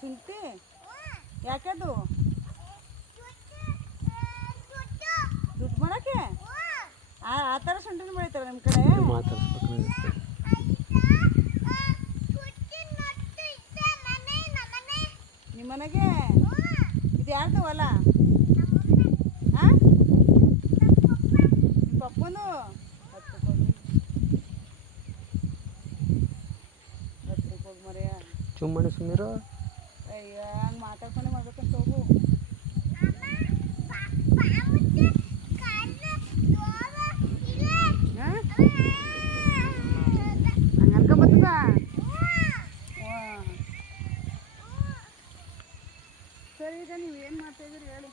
ಸುಂಟಿ ಯಾಕದು ದುಡ್ಡು ಮಾಡೋಕ್ಕೆ ಆ ಥರ ಶುಂಠಿನ ಬೆಳಿತಾರೆ ನಿಮ್ಮ ಕಡೆ? ನಿಮ್ಮ ಮನೆಗೆ ಇದು ಯಾರ್ದು ಹೊಲ? ಹಾಂ ನಿಮ್ಮ ಪಪ್ಪನು ಹೋಗಿ ಮರೆಯ ಚುಮ್ಮನೆ ಸುಮ್ಮನಿರೋ. ಅಯ್ಯ ಹಂಗೆ ಮಾತಾಡ್ಕೊಂಡೆ ಮಾಡ್ಬೇಕಂತ ಹೋಗು. ಹಂಗೆ ಅನ್ಕೊಂಬತ್ತದ. ಸರಿ ಈಗ ನೀವು ಏನು ಮಾಡ್ತಾಯಿದ್ದೀರಿ ಹೇಳಿ.